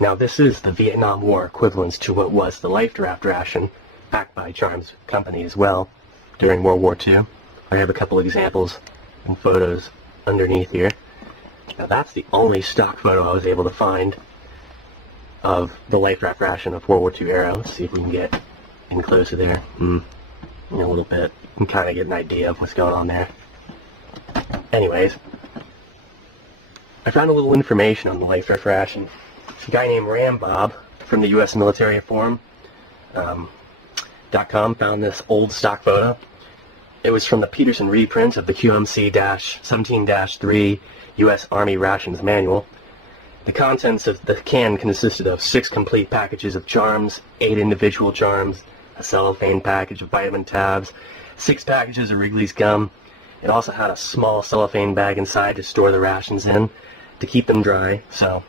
Now this is the Vietnam War equivalent to what was the life draft ration, backed by Charms Company as well, during World War II. I have a couple examples and photos underneath here. Now that's the only stock photo I was able to find of the life draft ration of World War II era. Let's see if we can get in closer there. In a little bit. You can kind of get an idea of what's going on there. Anyways, I found a little information on the life draft ration. A guy named Rambob from the U.S. Military Forum .com found this old stock photo. It was from the Peterson reprint of the QMC-17-3 U.S. Army Rations Manual. The contents of the can consisted of 6 complete packages of charms, 8 individual charms, a cellophane package of vitamin tabs, 6 packages of Wrigley's gum. It also had a small cellophane bag inside to store the rations in to keep them dry. So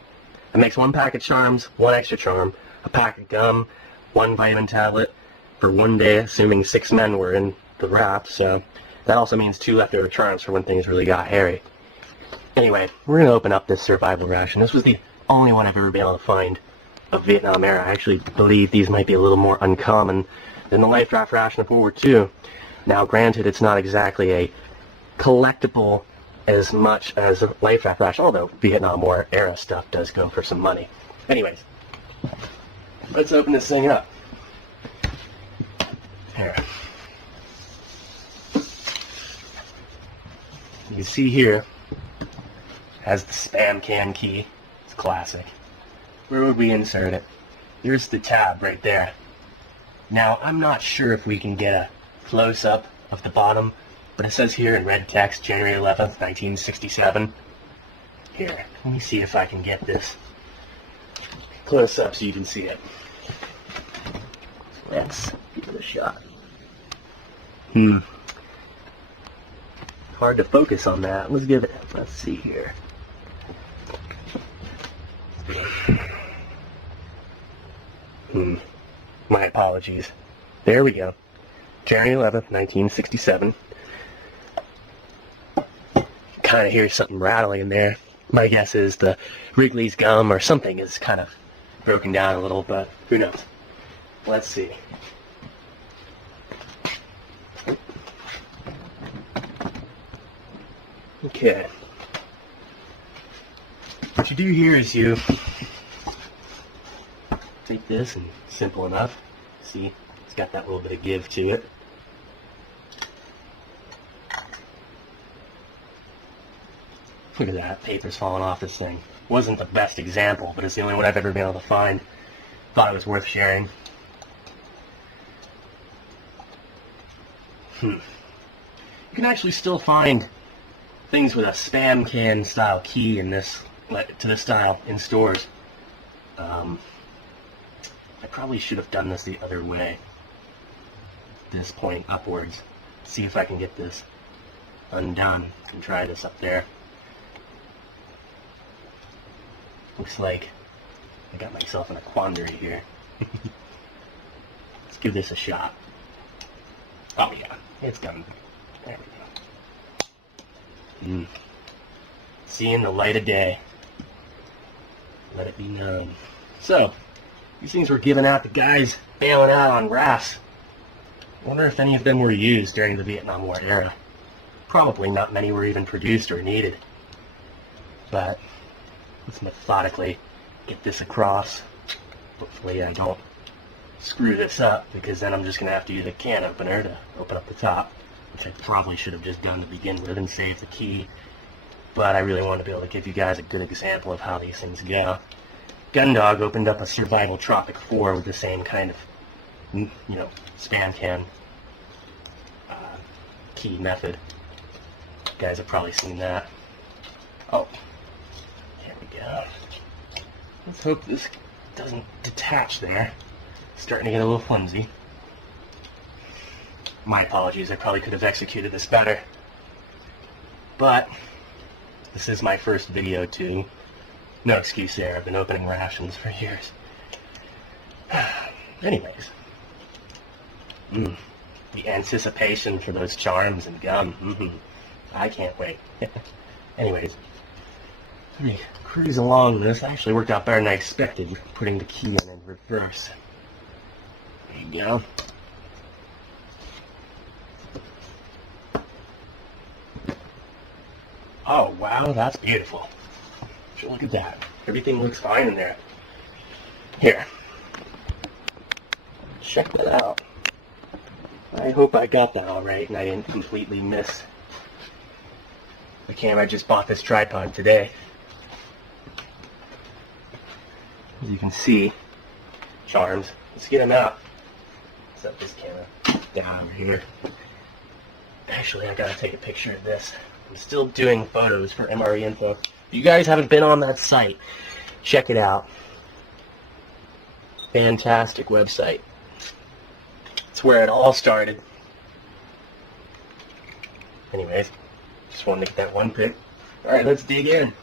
it makes 1 pack of charms, 1 extra charm, a pack of gum, 1 vitamin tablet for 1 day, assuming 6 men were in the raft. So that also means 2 leftover charms for when things really got hairy. Anyway, we're going to open up this survival ration. This was the only one I've ever been able to find of Vietnam era. I actually believe these might be a little more uncommon than the life draft ration of World War II. Now, granted, it's not exactly a collectible as much as a life draft ration, although Vietnam War era stuff does go for some money. Anyways, let's open this thing up. Here. You can see here, has the spam can key. It's classic. Where would we insert it? Here's the tab right there. Now, I'm not sure if we can get a close-up of the bottom, but it says here in red text, January 11th, 1967. Here, let me see if I can get this close-up so you can see it. Let's give it a shot. Hard to focus on that. Let's give it, let's see here. My apologies. There we go. January 11th, 1967. Kind of hear something rattling in there. My guess is the Wrigley's gum or something is kind of broken down a little, but who knows. Let's see. Okay. What you do here is you take this, and simple enough. See, it's got that little bit of give to it. Look at that, paper's falling off this thing. Wasn't the best example, but it's the only one I've ever been able to find. Thought it was worth sharing. You can actually still find things with a spam can style key in this, to this style in stores. I probably should have done this the other way. This pointing upwards. See if I can get this undone. I can try this up there. Looks like I got myself in a quandary here. Let's give this a shot. Oh yeah, it's done. There we go. Seeing the light of day. Let it be known. So, these things were given out to guys bailing out on rafts. I wonder if any of them were used during the Vietnam War era. Probably not many were even produced or needed. But let's methodically get this across. Hopefully I don't screw this up, because then I'm just going to have to use a can opener to open up the top, which I probably should have just done to begin with and saved the key. But I really want to be able to give you guys a good example of how these things go. Gundog opened up a Survival Tropic 4 with the same kind of, spam can key method. You guys have probably seen that. Oh, here we go. Let's hope this doesn't detach there. Starting to get a little flimsy. My apologies, I probably could have executed this better. But this is my first video too. No excuse there, I've been opening rations for years. Anyways. The anticipation for those charms and gum. I can't wait. Anyways. Let me cruise along this. Actually worked out better than I expected, putting the key in reverse. There you go. Oh wow, that's beautiful. Look at that. Everything looks fine in there. Here. Check that out. I hope I got that all right and I didn't completely miss the camera. I just bought this tripod today. As you can see, charms. Let's get them out. Set this camera down over here. Actually, I gotta take a picture of this. I'm still doing photos for MRE Info. If you guys haven't been on that site, check it out. Fantastic website. It's where it all started. Anyways, just wanted to get that one pic. Alright, let's dig in.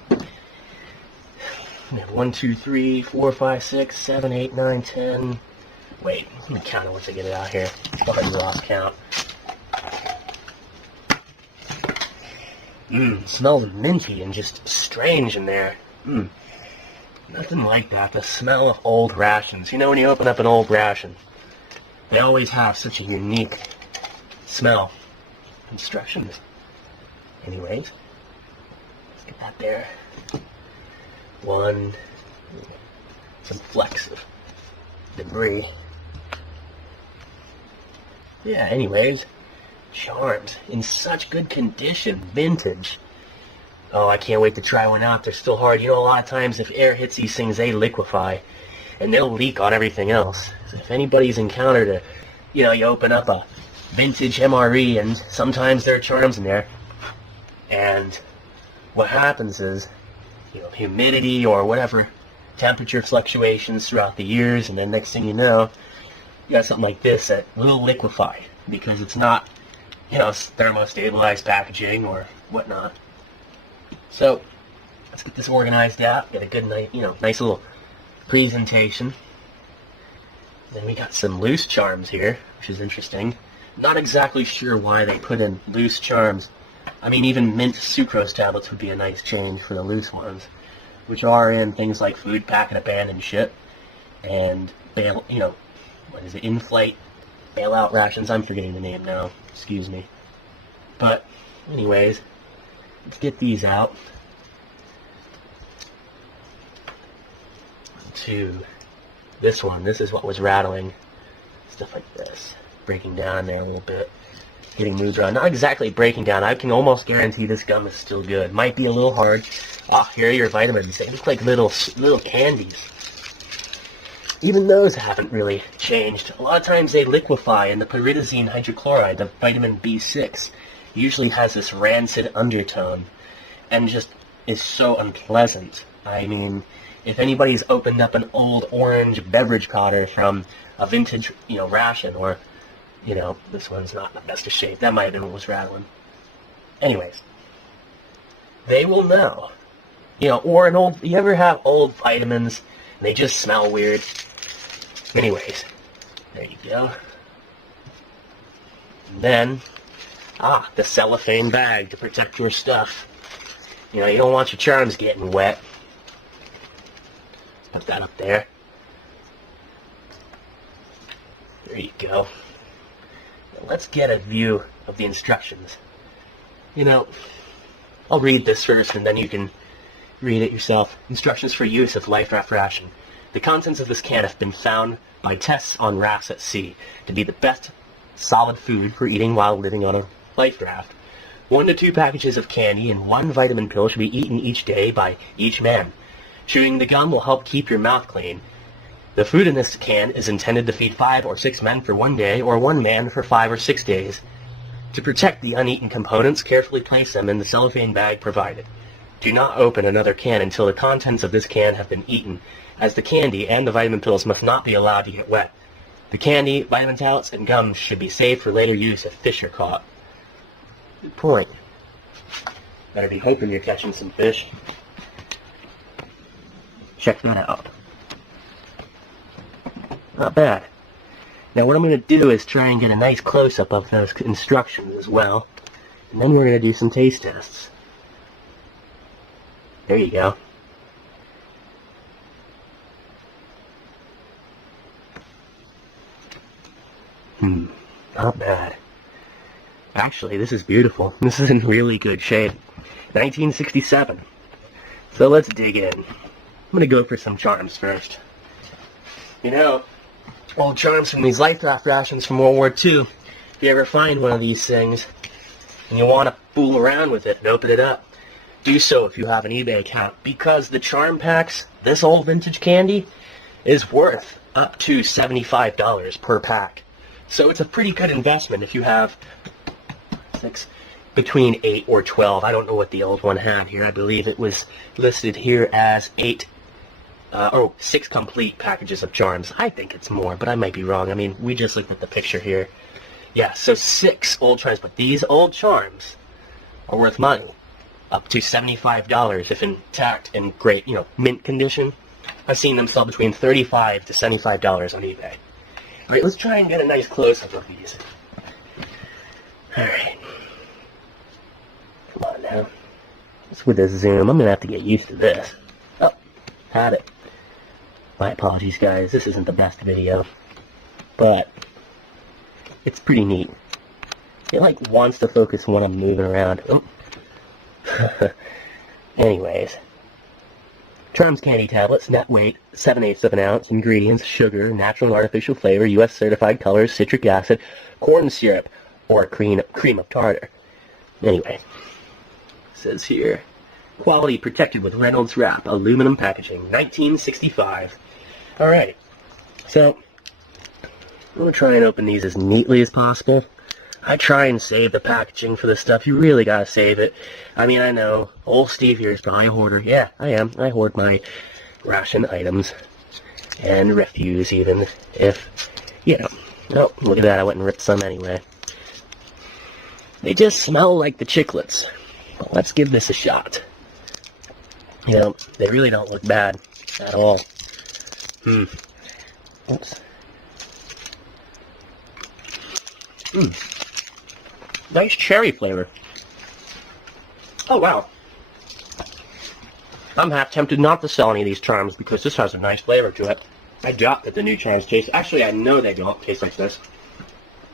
We have 1, 2, 3, 4, 5, 6, 7, 8, 9, 10. Wait, let me count it once I get it out here. I'll have you lost count. It smells minty and just strange in there. Nothing like that. The smell of old rations. You know when you open up an old ration, they always have such a unique smell. Instructions. Anyways, let's get that there. One, some flecks of debris. Yeah, anyways, charms in such good condition, vintage. Oh, I can't wait to try one out. They're still hard. You know, a lot of times if air hits these things, they liquefy and they'll leak on everything else. So if anybody's encountered a, you open up a vintage MRE and sometimes there are charms in there, and what happens is, humidity or whatever, temperature fluctuations throughout the years, and then next thing you know, you got something like this that will liquefy because it's not, thermostabilized packaging or whatnot. So let's get this organized out. Get a good, nice little presentation. Then we got some loose charms here, which is interesting. Not exactly sure why they put in loose charms. I mean, even mint sucrose tablets would be a nice change for the loose ones, which are in things like food, pack, and abandon ship, and in-flight bailout rations. I'm forgetting the name now. Excuse me. But, anyways, let's get these out. To this one. This is what was rattling. Stuff like this. Breaking down there a little bit. Getting moved around. Not exactly breaking down. I can almost guarantee this gum is still good. Might be a little hard. Ah, here are your vitamins. They look like little candies. Even those haven't really changed. A lot of times they liquefy, and the pyridazine hydrochloride, the vitamin B6, usually has this rancid undertone and just is so unpleasant. I mean, if anybody's opened up an old orange beverage powder from a vintage, ration, or, this one's not in the best of shape. That might have been what was rattling. Anyways, they will know. Or you ever have old vitamins and they just smell weird? Anyways, there you go. And then, the cellophane bag to protect your stuff. You don't want your charms getting wet. Put that up there. There you go. Now let's get a view of the instructions. I'll read this first and then you can read it yourself. Instructions for use of life raft ration. The contents of this can have been found by tests on rafts at sea to be the best solid food for eating while living on a life raft. 1 to 2 packages of candy and 1 vitamin pill should be eaten each day by each man. Chewing the gum will help keep your mouth clean. The food in this can is intended to feed 5 or 6 men for 1 day or 1 man for 5 or 6 days. To protect the uneaten components, carefully place them in the cellophane bag provided. Do not open another can until the contents of this can have been eaten, as the candy and the vitamin pills must not be allowed to get wet. The candy, vitamin tablets, and gum should be saved for later use if fish are caught. Good point. Better be hoping you're catching some fish. Check that out. Not bad. Now what I'm going to do is try and get a nice close-up of those instructions as well. And then we're going to do some taste tests. There you go. Not bad. Actually, this is beautiful. This is in really good shape. 1967. So let's dig in. I'm gonna go for some charms first. You know, old charms from these life raft rations from World War II. If you ever find one of these things and you want to fool around with it and open it up, do so if you have an eBay account, because the charm packs, this old vintage candy, is worth up to $75 per pack. So it's a pretty good investment if you have between 8 or 12. I don't know what the old one had here. I believe it was listed here as 6 complete packages of charms. I think it's more, but I might be wrong. I mean, we just looked at the picture here. Yeah, so 6 old charms, but these old charms are worth money. Up to $75 if intact and great, mint condition. I've seen them sell between $35 to $75 on eBay. Alright, let's try and get a nice close-up of these. Alright. Come on now. Just with this zoom, I'm going to have to get used to this. Oh, had it. My apologies, guys. This isn't the best video. But it's pretty neat. It, wants to focus when I'm moving around. Oh. Anyways. Charms candy tablets, net weight, 7/8 of an ounce, ingredients, sugar, natural and artificial flavor, U.S. certified colors, citric acid, corn syrup, or cream of tartar. Anyway, it says here, quality protected with Reynolds wrap, aluminum packaging, 1965. Alright, so, I'm going to try and open these as neatly as possible. I try and save the packaging for this stuff. You really gotta save it. I mean, I know, old Steve here is probably a hoarder. Yeah, I am. I hoard my ration items. And refuse, even if, oh, look at that, I went and ripped some anyway. They just smell like the chiclets. But let's give this a shot. They really don't look bad at all. Oops. Nice cherry flavor. Oh, wow. I'm half tempted not to sell any of these charms because this has a nice flavor to it. I doubt that the new charms taste. Actually, I know they don't taste like this.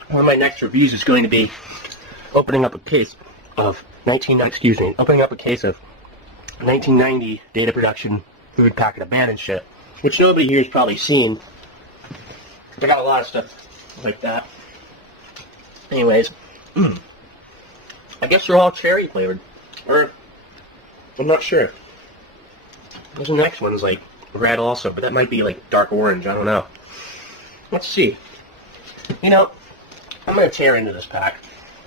One of my next reviews is going to be opening up a case of 1990 data production food packet abandoned shit, which nobody here has probably seen. I got a lot of stuff like that. Anyways, I guess they're all cherry flavored, or I'm not sure. This next one's red also, but that might be dark orange. I don't know. Let's see. I'm gonna tear into this pack.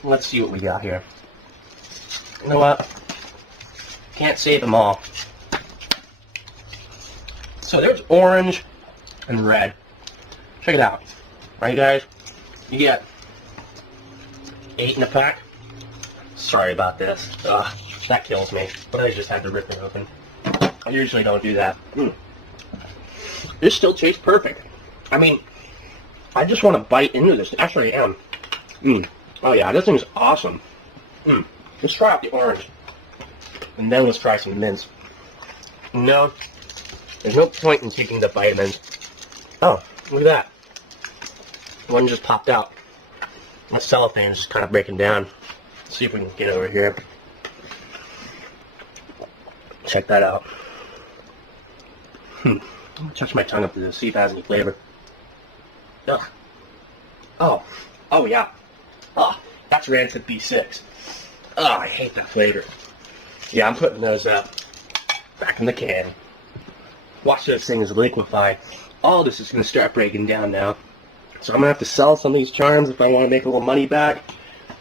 Let's see what we got here. You know what? Can't save them all. So there's orange and red. Check it out. Right, guys? You get 8 in a pack. Sorry about this. That kills me. But I just had to rip it open. I usually don't do that. This still tastes perfect. I mean, I just want to bite into this. Actually, I am. Oh yeah, this thing's awesome. Let's try out the orange. And then let's try some mints. No, there's no point in taking the vitamins. Oh, look at that. One just popped out. My cellophane is just kind of breaking down. Let's see if we can get over here. Check that out. I'm gonna touch my tongue up to this, see if it has any flavor. Ugh. Oh yeah. Oh, that's rancid B6. Oh, I hate that flavor. Yeah, I'm putting those back in the can. Watch those things liquefy. All this is gonna start breaking down now. So I'm gonna have to sell some of these charms if I want to make a little money back.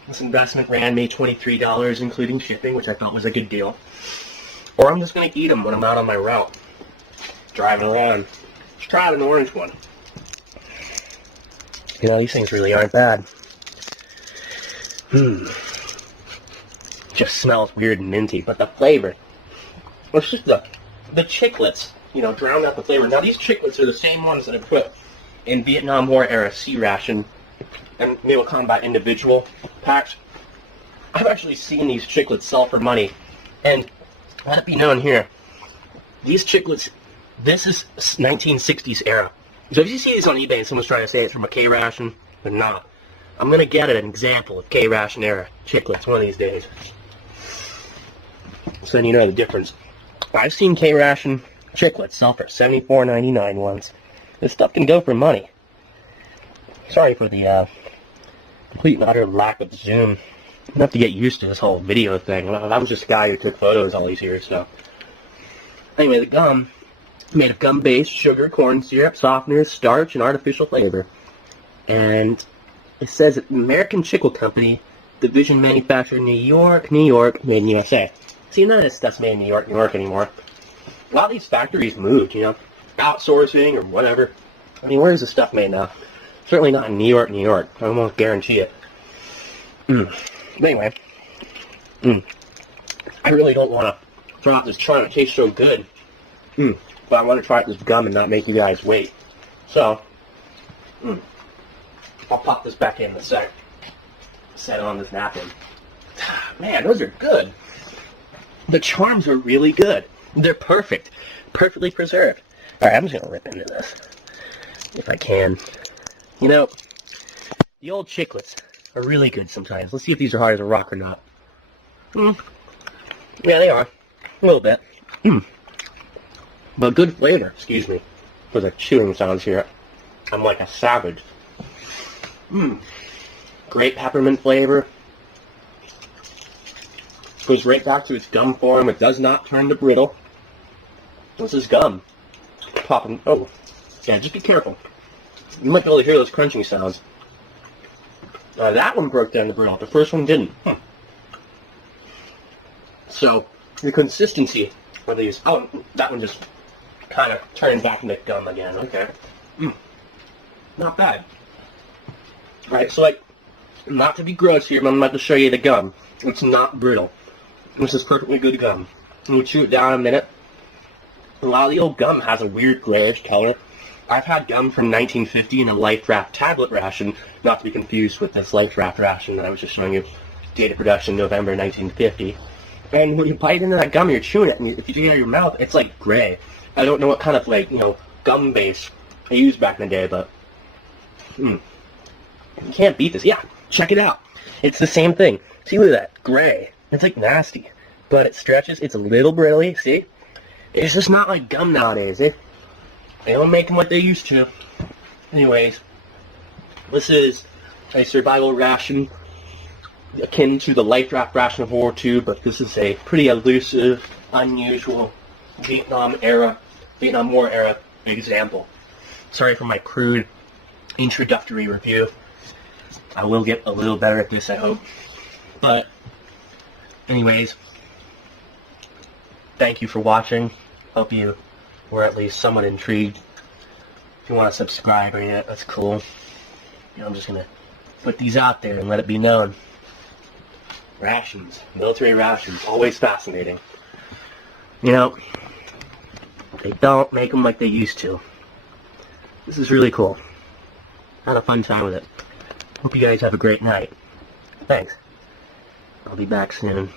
This investment ran me $23, including shipping, which I thought was a good deal. Or I'm just gonna eat them when I'm out on my route, driving around. Let's try out an orange one. These things really aren't bad. Just smells weird and minty, but the flavor, it's just the chiclets, drown out the flavor. Now these chiclets are the same ones that I put in Vietnam War era sea ration and naval combat individual packs. I've actually seen these chiclets sell for money, and let it be known here, these chiclets, this is 1960s era. So if you see these on eBay and someone's trying to say it's from a K ration, they're not. I'm gonna get an example of K-Ration era chiclets one of these days. So then you know the difference. I've seen K-Ration chiclets sell for $74.99 once. This stuff can go for money. Sorry for the complete and utter lack of zoom. I'm gonna have to get used to this whole video thing. I was just a guy who took photos all these years, so. Anyway, the gum, made of gum base, sugar, corn syrup, softeners, starch, and artificial flavor. And it says that American Chicle Company, division manufactured in New York, New York, made in USA. See, none of this stuff's made in New York, New York anymore. A lot of these factories moved, you know, outsourcing or whatever. I mean, where's the stuff made now? Certainly not in New York, New York. I almost guarantee it. But anyway, I really don't want to throw out this charm. It tastes so good. But I want to try out this gum and not make you guys wait. So, I'll pop this back in a sec. Set it on this napkin. Man, those are good. The charms are really good. They're perfect. Perfectly preserved. Alright, I'm just going to rip into this. If I can. You know, the old chiclets are really good sometimes. Let's see if these are hard as a rock or not. Yeah, they are. A little bit. But good flavor. Excuse me for the chewing sounds here. I'm like a savage. Great peppermint flavor. Goes right back to its gum form. It does not turn to brittle. This is gum. Popping. Oh, yeah, just be careful. You might be able to hear those crunching sounds. That one broke down to brittle. The first one didn't. So, the consistency of these... Oh, that one just kind of turned back into gum again. Okay. Not bad. Alright, so like, not to be gross here, but I'm about to show you the gum. It's not brittle. This is perfectly good gum. We'll chew it down in a minute. A lot of the old gum has a weird grayish color. I've had gum from 1950 in a Life Draft tablet ration, not to be confused with this Life Draft ration that I was just showing you. Date of production, November 1950. And when you bite into that gum, you're chewing it, and if you take it out of your mouth, it's like gray. I don't know what kind of, like, you know, gum base I used back in the day, but... You can't beat this. Yeah, check it out. It's the same thing. See, look at that. Gray. It's like nasty. But it stretches. It's a little brittly. See? It's just not like gum nowadays. They don't make them like they used to. Anyways, this is a survival ration akin to the Life Draft ration of World War II, but this is a pretty elusive, unusual Vietnam War era example. Sorry for my crude introductory review. I will get a little better at this, I hope. But, anyways, thank you for watching. Hope you were at least somewhat intrigued. If you want to subscribe or anything, that's cool. You know, I'm just going to put these out there and let it be known. Rations. Military rations. Always fascinating. You know, they don't make them like they used to. This is really cool. Had a fun time with it. Hope you guys have a great night. Thanks. I'll be back soon.